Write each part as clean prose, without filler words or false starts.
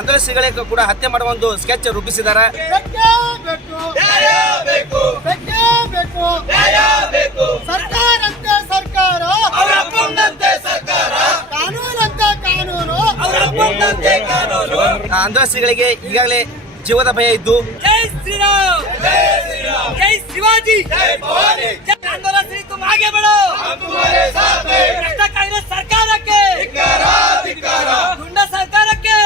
ಆಂದೋಲನಗಳಿಗೆ ಕೂಡ ಹತ್ಯೆ ಮಾಡುವ ಒಂದು ಸ್ಕೆಚ್ ರೂಪಿಸಿದ್ದಾರೆ. ಸರ್ಕಾರ ಆಂದೋಲನಗಳಿಗೆ ಈಗಾಗಲೇ ಜೀವದ ಭಯ ಇದ್ದು ಜೈ ಶ್ರೀರಾಮ್, ಜೈ ಶಿವಾಜಿ, ಆಂದೋಲನ तुम आगे बढ़ो, ಭ್ರಷ್ಟ ಕಾಂಗ್ರೆಸ್ ಸರ್ಕಾರಕ್ಕೆ, ಗುಂಡಾ ಸರ್ಕಾರಕ್ಕೆ,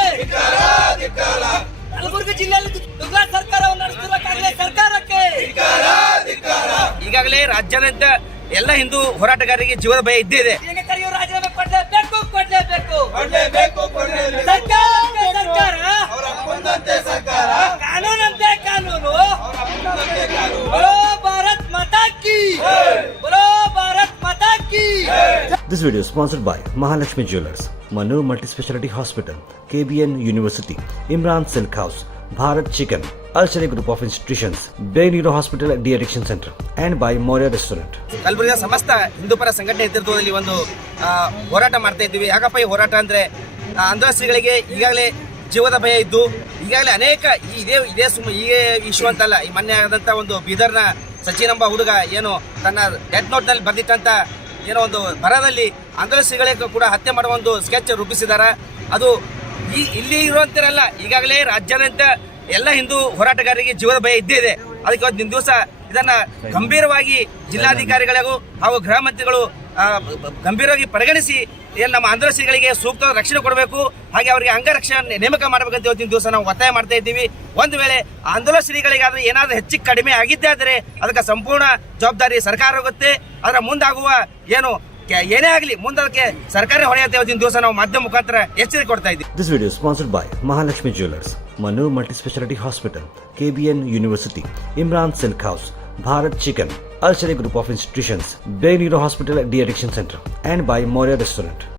ಕಲಬುರಗಿ ಜಿಲ್ಲೆಯಲ್ಲಿ ದುಗ್ಗಾ ಸರ್ಕಾರವನ್ನು ನಡೆಸುತ್ತಿರುವ ಕಾಂಗ್ರೆಸ್ ಸರ್ಕಾರಕ್ಕೆ ಈಗಾಗಲೇ ರಾಜ್ಯಾದ್ಯಂತ ಎಲ್ಲ ಹಿಂದೂ ಹೋರಾಟಗಾರರಿಗೆ ಜೀವದ ಭಯ ಇದ್ದೇ ಇದೆ. ಕರೆಯುವ ರಾಜೀನಾಮೆ ಕೊಡಲೇಬೇಕು. ಸರ್ಕಾರ ಕಾನೂನಂತೆ ಕಾನೂನು. बोलो भारत माता की, बोलो भारत माता की. This video is sponsored by Mahalakshmi Jewelers, Manu Multi Speciality Hospital, KBN University, Imran Silk House, Bharat Chicken, Al Sharia Group of Institutions, Bay Neuro Hospital De-Addiction Center, and by Moria Restaurant. ಕಲಬುರಗಿಯ ಸಮಸ್ತ ಹಿಂದೂ ಪರ ಸಂಘಟನೆ ನೇತೃತ್ವದಲ್ಲಿ ಒಂದು ಹೋರಾಟ ಮಾಡ್ತಾ ಇದ್ದೀವಿ. ಯಾಕಪ್ಪ ಈ ಹೋರಾಟ ಅಂದ್ರೆ ಆಂದೋಲನಗಳಿಗೆ ಈಗಾಗಲೇ ಜೀವದ ಭಯ ಇದ್ದು ಈಗಾಗಲೇ ಅನೇಕ ಇದೇ ಇಶ್ಯೂ ಅಂತಲ್ಲ, ಈ ಮೊನ್ನೆ ಆದಂತ ಒಂದು ಬೀದರ್ನ ಸಚಿನ್ ಎಂಬ ಹುಡುಗ ಏನು ತನ್ನ ಡೆತ್ ನೋಟ್ ನಲ್ಲಿ ಬರೆದಿಟ್ಟಂತ ಏನೋ ಒಂದು ಬರದಲ್ಲಿ ಆಂದೋಲನಗಳಿಗೆ ಕೂಡ ಹತ್ಯೆ ಮಾಡುವ ಒಂದು ಸ್ಕೆಚ್ ರೂಪಿಸಿದ್ದಾರೆ. ಅದು ಇಲ್ಲಿ ಇರುವಂತಿರಲ್ಲ, ಈಗಾಗಲೇ ರಾಜ್ಯಾದ್ಯಂತ ಎಲ್ಲ ಹಿಂದೂ ಹೋರಾಟಗಾರರಿಗೆ ಜೀವದ ಭಯ ಇದ್ದೇ ಇದೆ. ಅದಕ್ಕೆ ಒಂದು ದಿವಸ ಇದನ್ನ ಗಂಭೀರವಾಗಿ ಜಿಲ್ಲಾಧಿಕಾರಿಗಳಿಗೂ ಹಾಗೂ ಗೃಹ ಮಂತ್ರಿಗಳು ಗಂಭೀರವಾಗಿ ಪರಿಗಣಿಸಿ ನಮ್ಮ ಆಂದೋಲನಗಳಿಗೆ ಸೂಕ್ತ ರಕ್ಷಣೆ ಕೊಡಬೇಕು, ಹಾಗೆ ಅವರಿಗೆ ಅಂಗರಕ್ಷಣೆ ನೇಮಕ ಮಾಡಬೇಕಂತ ಇವತ್ತಿನ ದಿವಸ ನಾವು ಒತ್ತಾಯ ಮಾಡ್ತಾ ಇದ್ದೀವಿ. ಒಂದು ವೇಳೆ ಆಂದೋಲನಗಳಿಗಾದ್ರೆ ಏನಾದರೂ ಹೆಚ್ಚು ಕಡಿಮೆ ಆಗಿದ್ದೇ ಆದರೆ ಅದಕ್ಕೆ ಸಂಪೂರ್ಣ ಜವಾಬ್ದಾರಿ ಸರ್ಕಾರ ಹೋಗುತ್ತೆ. ಅದರ ಮುಂದಾಗುವ ಏನೇ ಆಗಲಿ ಮುಂದಕ್ಕೆ ಸರ್ಕಾರ ಹೊಣೆಯುತ್ತೆ. ಇವತ್ತಿನ ದಿವಸ ನಾವು ಮಾಧ್ಯಮ ಮುಖಾಂತರ ಎಚ್ಚರಿಕೆ ಕೊಡ್ತಾ ಇದ್ದೀವಿ. This video is sponsored by Mahalakshmi Jewelers, Manu Multi Speciality Hospital, KBN University, Imran Silk House, Bharat Chicken, Al Sharia Group of Institutions, Bay Neuro Hospital De-Addiction Center, and by Moria Restaurant.